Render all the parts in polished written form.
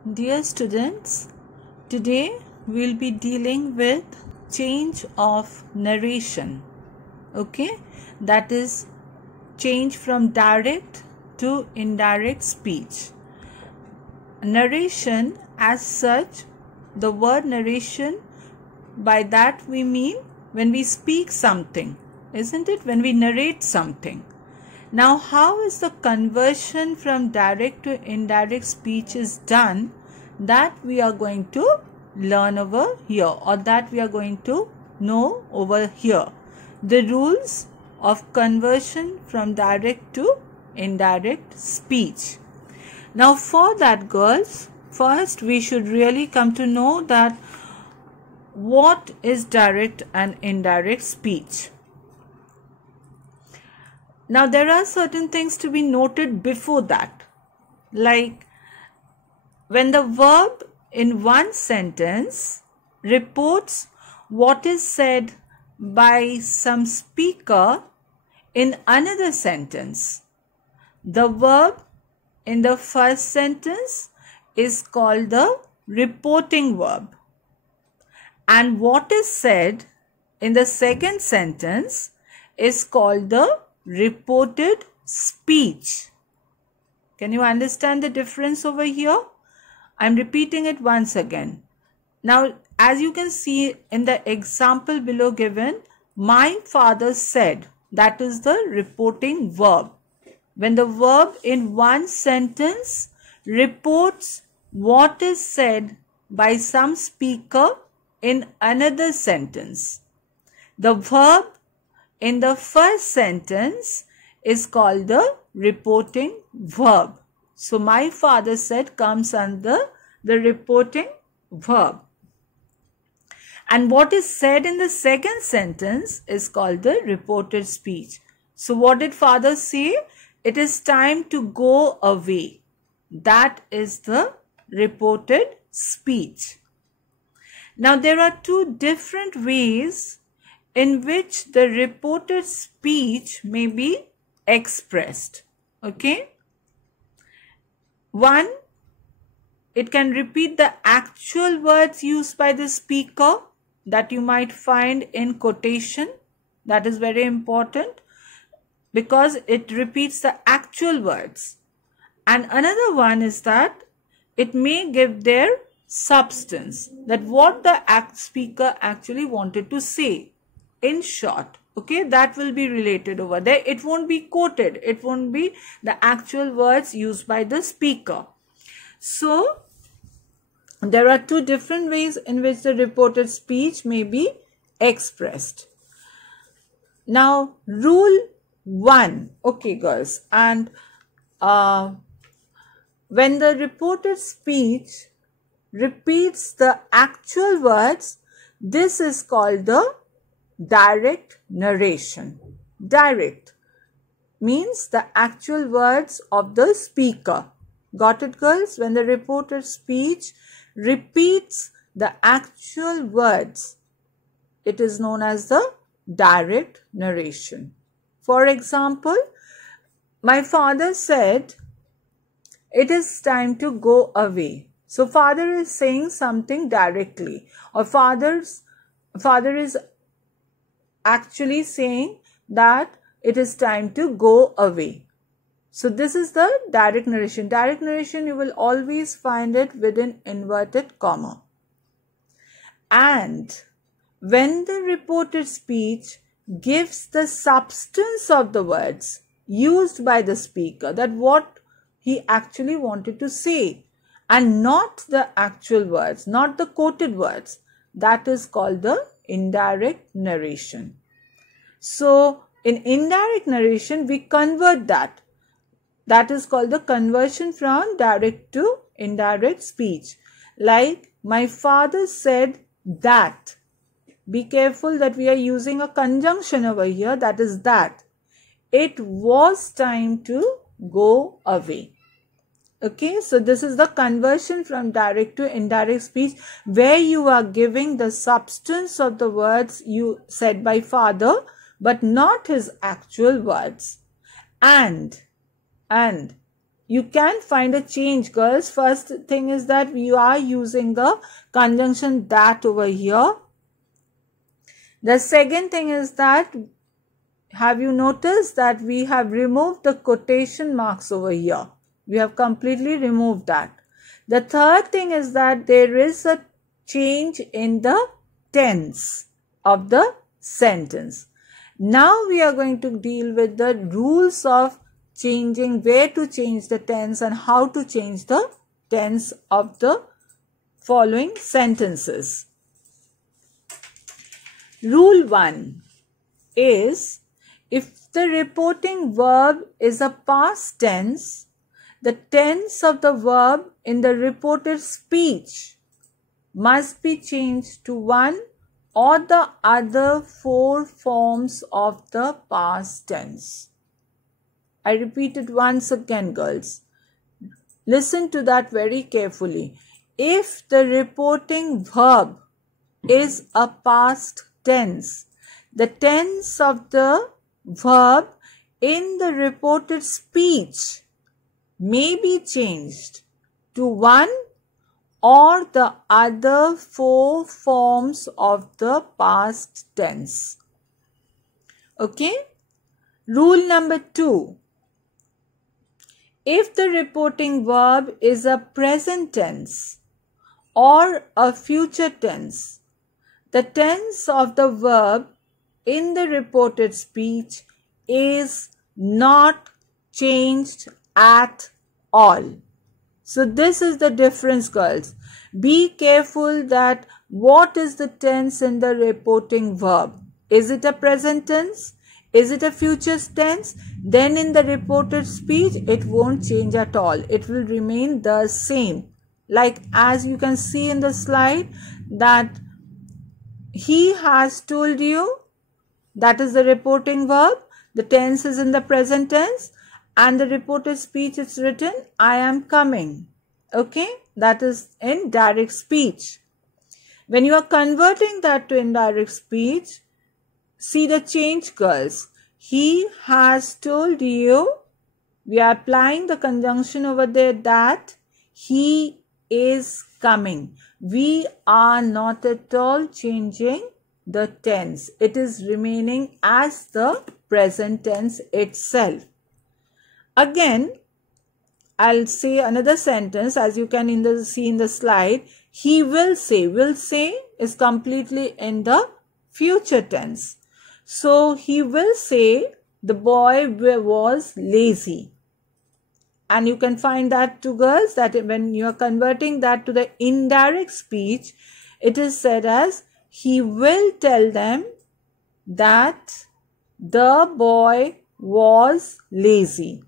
Dear students, today we'll be dealing with change of narration. Okay, that is change from direct to indirect speech. Narration as such, the word narration, by that we mean when we speak something, isn't it? When we narrate something. Now, how is the conversion from direct to indirect speech is done, that we are going to learn over here, or that we are going to know over here. The rules of conversion from direct to indirect speech. Now, for that, girls, first we should really come to know that what is direct and indirect speech. Now, there are certain things to be noted before that, like when the verb in one sentence reports what is said by some speaker in another sentence. The verb in the first sentence is called the reporting verb, and what is said in the second sentence is called the reported speech. Can you understand the difference over here? I'm repeating it once again. Now, as you can see in the example below given, my father said, that is the reporting verb. When the verb in one sentence reports what is said by some speaker in another sentence. The verb in the first sentence is called the reporting verb. So, my father said comes under the reporting verb. And what is said in the second sentence is called the reported speech. So, what did father say? It is time to go away. That is the reported speech. Now, there are two different ways in which the reported speech may be expressed. Okay? One, it can repeat the actual words used by the speaker that you might find in quotation. That is very important because it repeats the actual words. And another one is that it may give their substance, that what the speaker actually wanted to say. In short, okay, that will be related over there. It won't be quoted. It won't be the actual words used by the speaker. So, there are two different ways in which the reported speech may be expressed. Now, rule 1. Okay, girls. And when the reported speech repeats the actual words, this is called the direct narration. Direct means the actual words of the speaker. Got it, girls? When the reported speech repeats the actual words, it is known as the direct narration. For example, my father said, it is time to go away. So, father is saying something directly, or father is actually saying that it is time to go away. So, this is the direct narration. Direct narration, you will always find it within inverted comma. And when the reported speech gives the substance of the words used by the speaker, that what he actually wanted to say, and not the actual words, not the quoted words, that is called the indirect narration. So, in indirect narration, we convert that. That is called the conversion from direct to indirect speech. Like, my father said that. Be careful that we are using a conjunction over here, that is that. It was time to go away. Okay, so this is the conversion from direct to indirect speech, where you are giving the substance of the words you said by father, but not his actual words. And you can find a change, girls. First thing is that we are using the conjunction that over here. The second thing is that, have you noticed that we have removed the quotation marks over here? We have completely removed that. The third thing is that there is a change in the tense of the sentence. Now we are going to deal with the rules of changing, where to change the tense and how to change the tense of the following sentences. Rule 1 is, if the reporting verb is a past tense, the tense of the verb in the reported speech must be changed to one or the other four forms of the past tense. I repeat it once again, girls. Listen to that very carefully. If the reporting verb is a past tense, the tense of the verb in the reported speech may be changed to one or the other four forms of the past tense. Okay? Rule number 2. If the reporting verb is a present tense or a future tense, the tense of the verb in the reported speech is not changed at all. So this is the difference, girls. Be careful that what is the tense in the reporting verb. Is it a present tense? Is it a future tense? Then in the reported speech, it won't change at all. It will remain the same. Like as you can see in the slide, that he has told you, that is the reporting verb. The tense is in the present tense, and the reported speech is written, I am coming. Okay, that is in direct speech. When you are converting that to indirect speech, see the change, girls. He has told you, we are applying the conjunction over there, that he is coming. We are not at all changing the tense. It is remaining as the present tense itself. Again, I'll say another sentence, as you can see in the slide. He will say. Will say is completely in the future tense. So he will say the boy was lazy. And you can find that too, girls, that when you are converting that to the indirect speech, it is said as, he will tell them that the boy was lazy.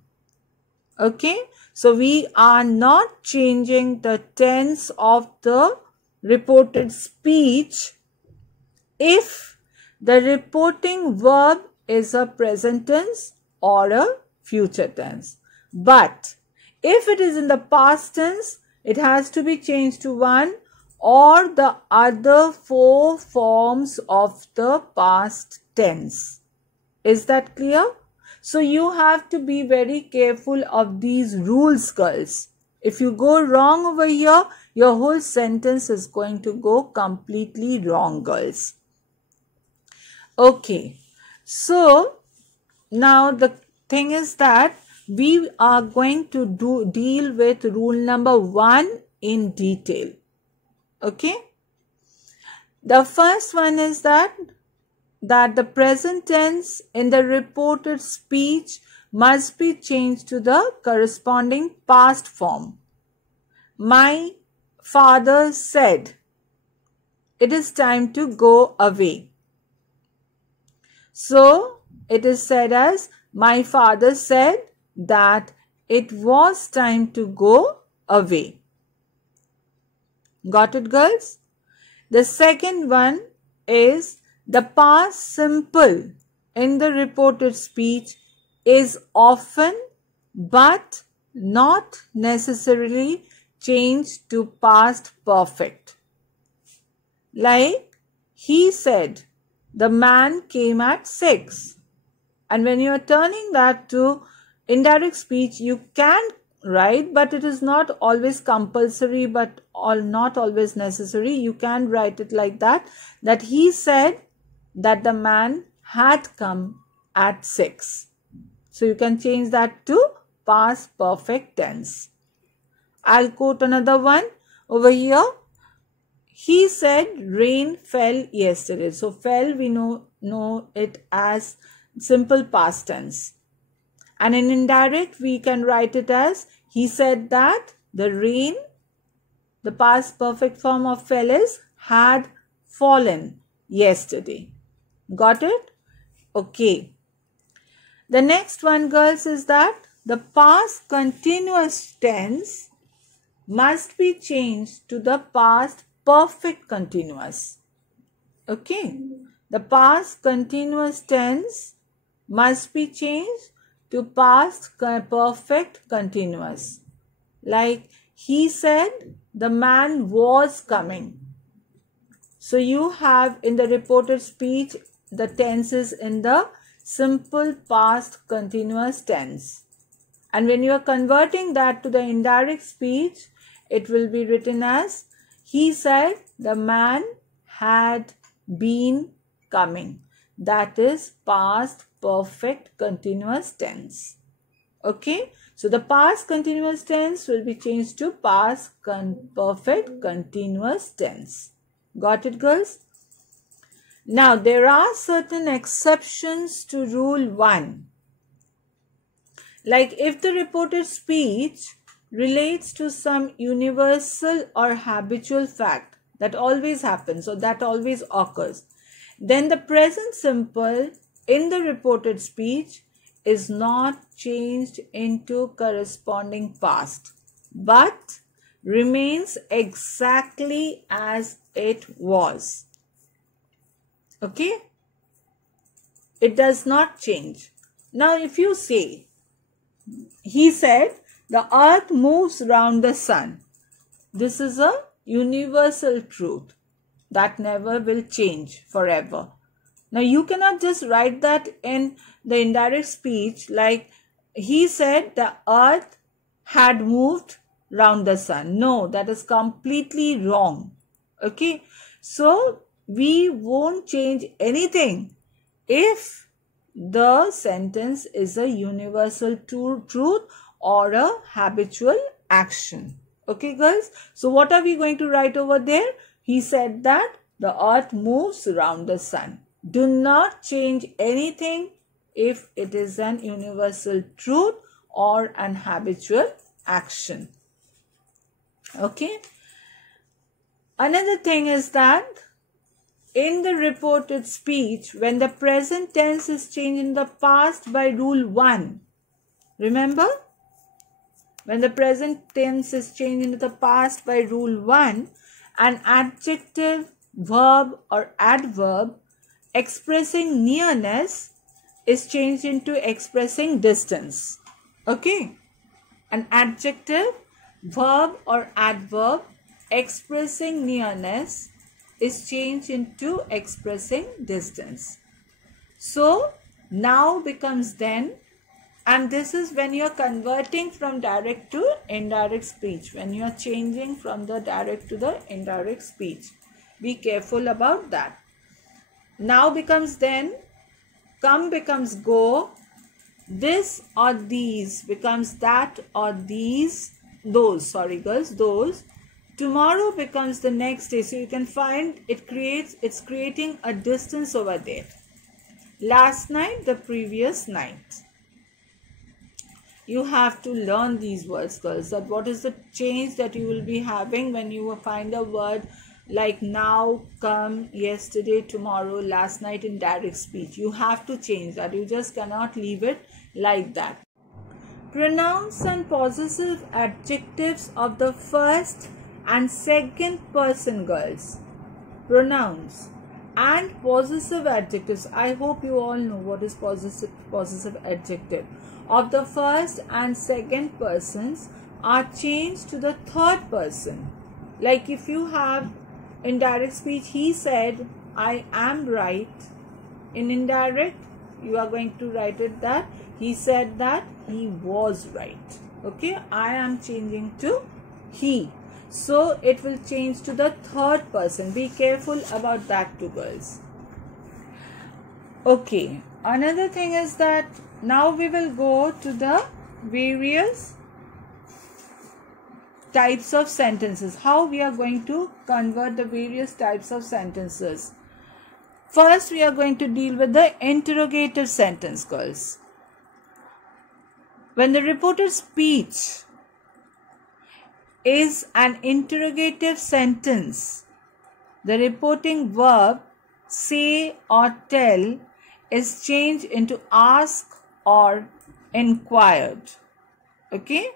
Okay, so we are not changing the tense of the reported speech if the reporting verb is a present tense or a future tense. But if it is in the past tense, it has to be changed to one or the other four forms of the past tense. Is that clear? So you have to be very careful of these rules, girls. If you go wrong over here, your whole sentence is going to go completely wrong, girls. Okay, so now the thing is that we are going to deal with rule number 1 in detail. Okay, the first one is that the present tense in the reported speech must be changed to the corresponding past form. My father said, it is time to go away. So it is said as, my father said that it was time to go away. Got it, girls? The second one is, the past simple in the reported speech is often but not necessarily changed to past perfect. Like, he said, the man came at 6. And when you are turning that to indirect speech, you can right, but it is not always compulsory, but not always necessary. You can write it like that, that he said that the man had come at 6. So you can change that to past perfect tense. I'll quote another one over here. He said rain fell yesterday. So fell, we know it as simple past tense. And in indirect, we can write it as he said that the rain, the past perfect form of fell is had fallen yesterday. Got it? Okay. The next one, girls, is that the past continuous tense must be changed to the past perfect continuous. Okay. The past continuous tense must be changed to past perfect continuous. Like he said the man was coming. So you have in the reported speech the tenses in the simple past continuous tense. And when you are converting that to the indirect speech, it will be written as he said the man had been coming. That is past perfect continuous tense. Okay. So the past continuous tense will be changed to past perfect continuous tense. Got it, girls? Now there are certain exceptions to rule 1. Like if the reported speech relates to some universal or habitual fact that always happens or that always occurs, then the present simple in the reported speech is not changed into corresponding past, but remains exactly as it was. Okay? It does not change. Now if you say, he said the earth moves round the sun. This is a universal truth that never will change forever. Now you cannot just write that in the indirect speech like he said the earth had moved round the sun. No, that is completely wrong. Okay, so we won't change anything if the sentence is a universal truth or a habitual action. Okay, girls. So what are we going to write over there? He said that the earth moves around the sun. Do not change anything if it is an universal truth or an habitual action. Okay. Another thing is that in the reported speech, when the present tense is changed in the past by rule 1, remember? When the present tense is changed into the past by rule 1, an adjective, verb or adverb expressing nearness is changed into expressing distance. Okay? An adjective, verb or adverb expressing nearness is changed into expressing distance. So now becomes then, and this is when you are converting from direct to indirect speech, when you are changing from the direct to the indirect speech. Be careful about that. Now becomes then, come becomes go, this or these becomes that or these, those, sorry girls, those. Tomorrow becomes the next day. So you can find it's creating a distance over there. Last night, the previous night. You have to learn these words, girls, that what is the change that you will be having when you find a word like now, come, yesterday, tomorrow, last night in direct speech. You have to change that. You just cannot leave it like that. Pronouns and possessive adjectives of the first and second person, girls. Pronouns and possessive adjectives. I hope you all know what is possessive adjective. Of the first and second persons are changed to the third person. Like if you have in direct speech, he said, I am right. In indirect, you are going to write it that he said that he was right. Okay, I am changing to he. So it will change to the third person. Be careful about that too, girls. Okay, another thing is that now we will go to the various types of sentences. How we are going to convert the various types of sentences. First, we are going to deal with the interrogative sentence, girls. When the reported speech is an interrogative sentence, the reporting verb say or tell is changed into ask or inquired. Okay.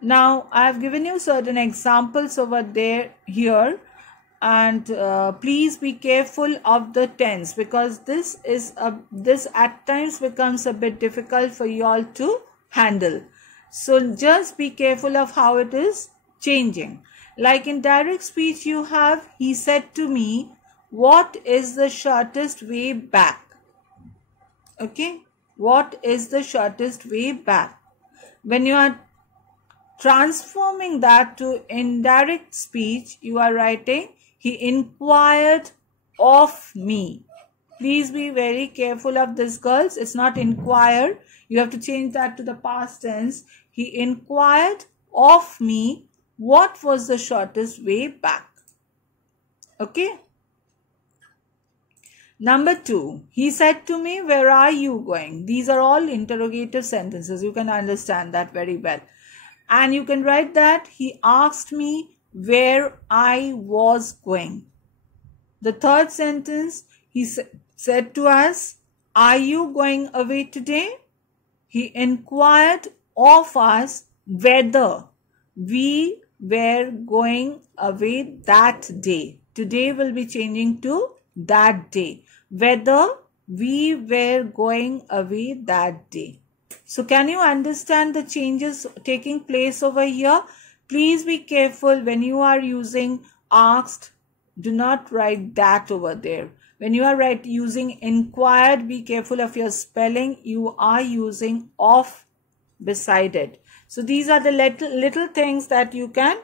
Now I have given you certain examples over there here, and please be careful of the tense, because this at times becomes a bit difficult for you all to handle. So just be careful of how it is changing. Like in direct speech, you have, he said to me, what is the shortest way back? Okay, what is the shortest way back? When you are transforming that to indirect speech, you are writing, he inquired of me. Please be very careful of this, girls. It's not inquire. You have to change that to the past tense. He inquired of me what was the shortest way back. Okay. Number 2, he said to me, where are you going? These are all interrogative sentences. You can understand that very well. And you can write that he asked me where I was going. The third sentence, he said to us, are you going away today? He inquired of us whether we were going away that day. Today will be changing to that day. Whether we were going away that day. So can you understand the changes taking place over here? Please be careful when you are using asked. Do not write that over there. When you are using inquired, be careful of your spelling. You are using of beside it. So these are the little things that you can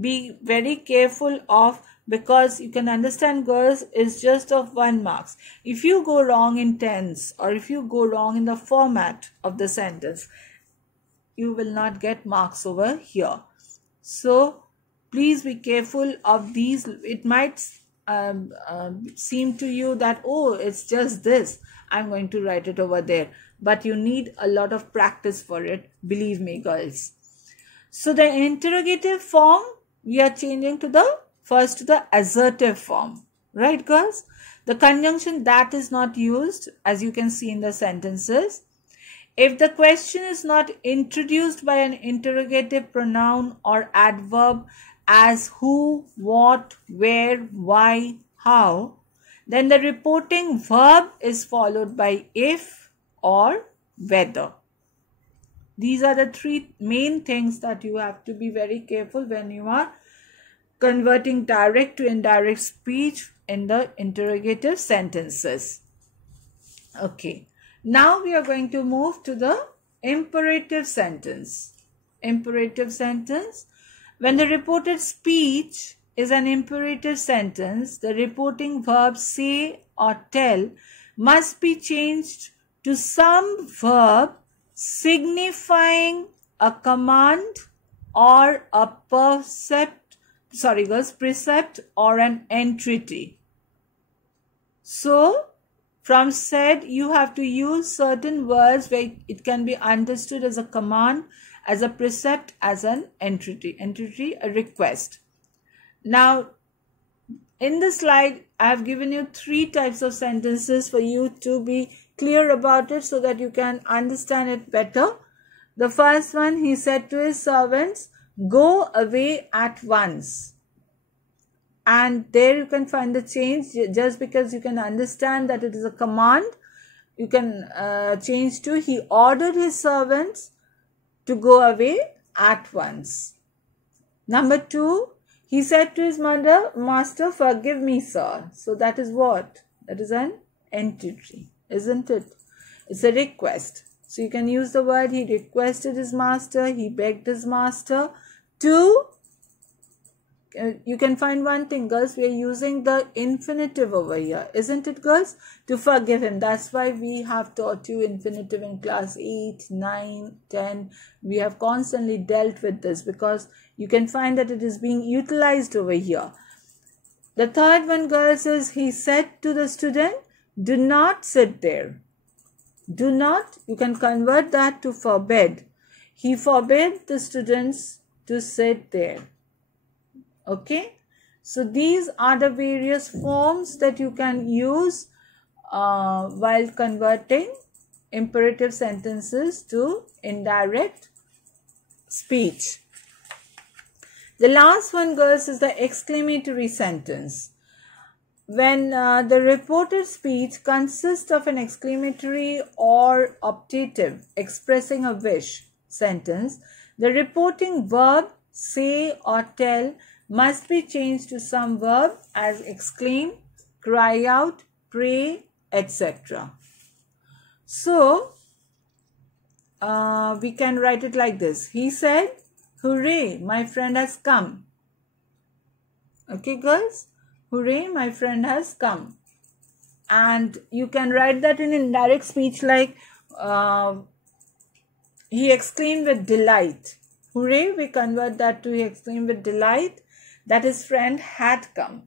be very careful of, because you can understand, girls, is just of 1 marks. If you go wrong in tense, or if you go wrong in the format of the sentence, you will not get marks over here. So please be careful of these. It might seem to you that, oh, it's just this, I'm going to write it over there, but you need a lot of practice for it, believe me, girls. So the interrogative form, we are changing to the first to the assertive form, right, girls? The conjunction that is not used, as you can see in the sentences. If the question is not introduced by an interrogative pronoun or adverb as who, what, where, why, how, then the reporting verb is followed by if or whether. These are the 3 main things that you have to be very careful when you are converting direct to indirect speech in the interrogative sentences. Okay. Now we are going to move to the imperative sentence. Imperative sentence. When the reported speech is an imperative sentence, the reporting verb say or tell must be changed to some verb signifying a command or a precept or an entreaty. So from said, you have to use certain words where it can be understood as a command, as a precept, as an entreaty, a request. Now, in this slide, I have given you 3 types of sentences for you to be clear about it so that you can understand it better. The first one, he said to his servants, go away at once. And there you can find the change. Just because you can understand that it is a command, you can change to he ordered his servants to go away at once. Number 2, he said to his master, forgive me, sir. So that is what? That is an entreaty, isn't it? It's a request. So you can use the word he requested his master, he begged his master to. You can find one thing, girls, we are using the infinitive over here, isn't it, girls? To forgive him. That's why we have taught you infinitive in class 8, 9, 10. We have constantly dealt with this because you can find that it is being utilized over here. The third one, girls, is he said to the student, do not sit there. Do not, you can convert that to forbid. He forbid the students to sit there. Okay, so these are the various forms that you can use while converting imperative sentences to indirect speech. The last one, girls, is the exclamatory sentence. When the reported speech consists of an exclamatory or optative expressing a wish sentence, the reporting verb say or tell must be changed to some verb as exclaim, cry out, pray, etc. So, we can write it like this. He said, hooray, my friend has come. Okay, girls? Hooray, my friend has come. And you can write that in indirect speech like, he exclaimed with delight. Hooray, we convert that to he exclaimed with delight that his friend had come.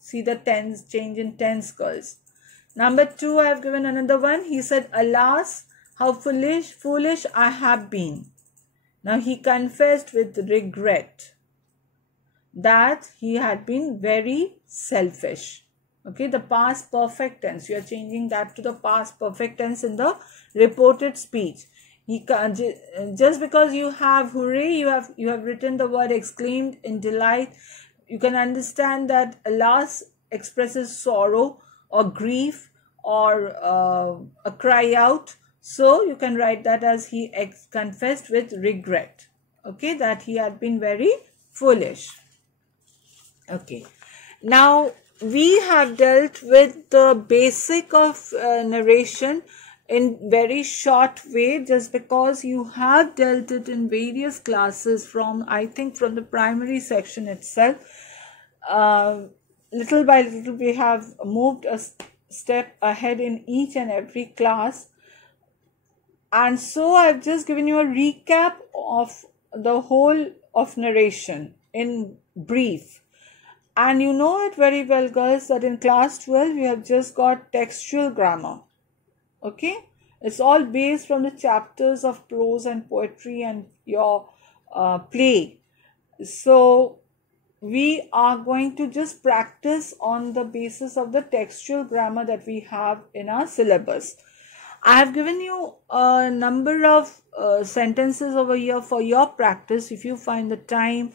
See the tense, change in tense, girls. Number 2, I have given another one. He said, alas, how foolish I have been. Now he confessed with regret that he had been very selfish. Okay, the past perfect tense. You are changing that to the past perfect tense in the reported speech. He can't, just because you have hooray, you have written the word exclaimed in delight. You can understand that alas expresses sorrow or grief or a cry out. So you can write that as he confessed with regret. Okay, that he had been very foolish. Okay, now we have dealt with the basic of narration in very short way, just because you have dealt it in various classes from, I think, from the primary section itself. Little by little we have moved a step ahead in each and every class, and so I've just given you a recap of the whole of narration in brief. And you know it very well, girls, that in class 12 we have just got textual grammar. Okay, it's all based from the chapters of prose and poetry and your play. So we are going to just practice on the basis of the textual grammar that we have in our syllabus. I have given you a number of sentences over here for your practice. If you find the time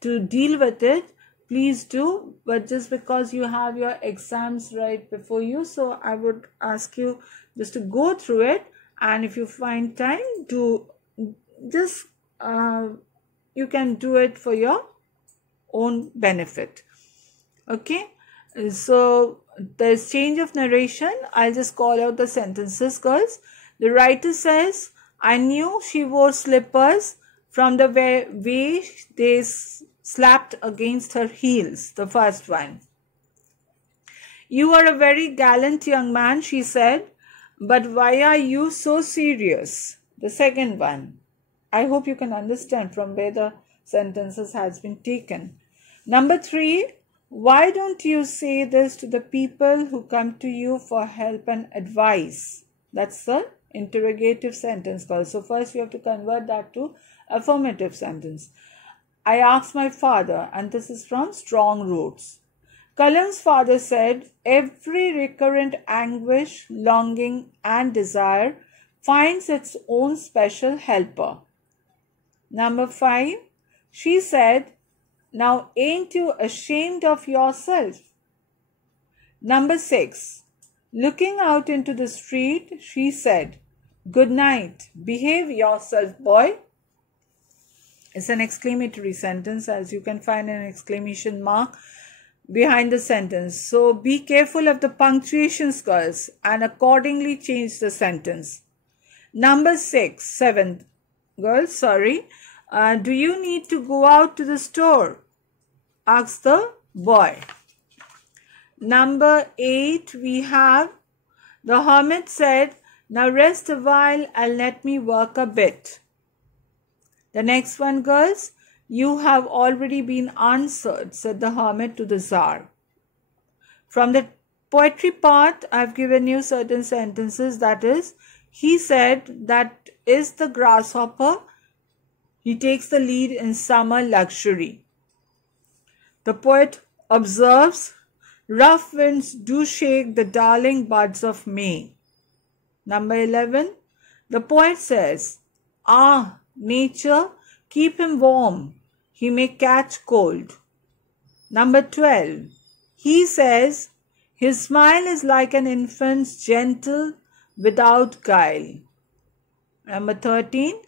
to deal with it, please do. But just because you have your exams right before you, so I would ask you just to go through it, and if you find time to just you can do it for your own benefit. Okay, so there's change of narration. I'll just call out the sentences, girls. The writer says, I knew she wore slippers from the way they slapped against her heels. The first one. You are a very gallant young man, she said, but why are you so serious? The second one. I hope you can understand from where the sentences has been taken. Number 3, why don't you say this to the people who come to you for help and advice? That's the interrogative sentence, girls. So first you have to convert that to affirmative sentence. I asked my father, and this is from Strong Roots. Kalam's father said, every recurrent anguish, longing and desire finds its own special helper. Number 5, she said, now ain't you ashamed of yourself? Number 6, looking out into the street, she said, good night, behave yourself, boy. It's an exclamatory sentence, as you can find an exclamation mark behind the sentence. So be careful of the punctuations, girls, and accordingly change the sentence. Number 7, girls, do you need to go out to the store? Asked the boy. Number 8, we have, the hermit said, now rest a while and let me work a bit. The next one, girls, you have already been answered, said the hermit to the Tsar. From the poetry part, I've given you certain sentences. That is, he said that is the grasshopper. He takes the lead in summer luxury. The poet observes, rough winds do shake the darling buds of May. Number 11, the poet says, ah, nature, keep him warm. He may catch cold. Number 12, he says, his smile is like an infant's, gentle, without guile. Number 13,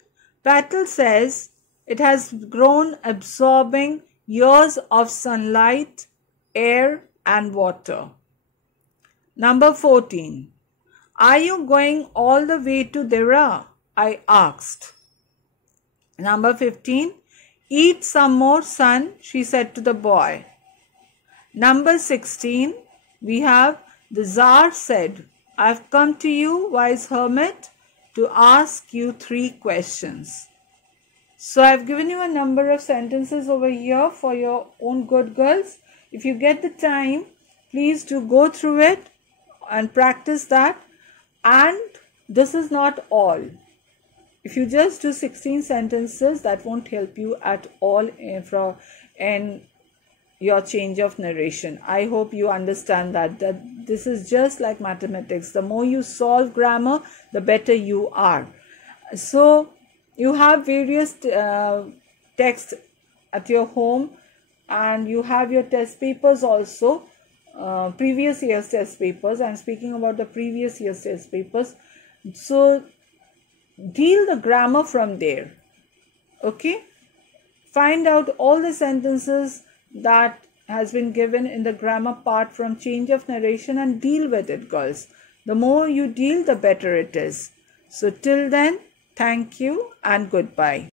Patel says, it has grown absorbing years of sunlight, air and water. Number 14, are you going all the way to Dera? I asked. Number 15, eat some more, son, she said to the boy. Number 16, we have, the Tsar said, I've come to you, wise hermit, to ask you 3 questions. So I've given you a number of sentences over here for your own good, girls. If you get the time, please do go through it and practice that. And this is not all. If you just do 16 sentences, that won't help you at all in your change of narration. I hope you understand that this is just like mathematics. The more you solve grammar, the better you are. So you have various texts at your home, and you have your test papers also, previous year's test papers. I'm speaking about the previous year's test papers. So deal the grammar from there. Okay, find out all the sentences that has been given in the grammar part from change of narration and deal with it, girls. The more you deal, the better it is. So till then, thank you and goodbye.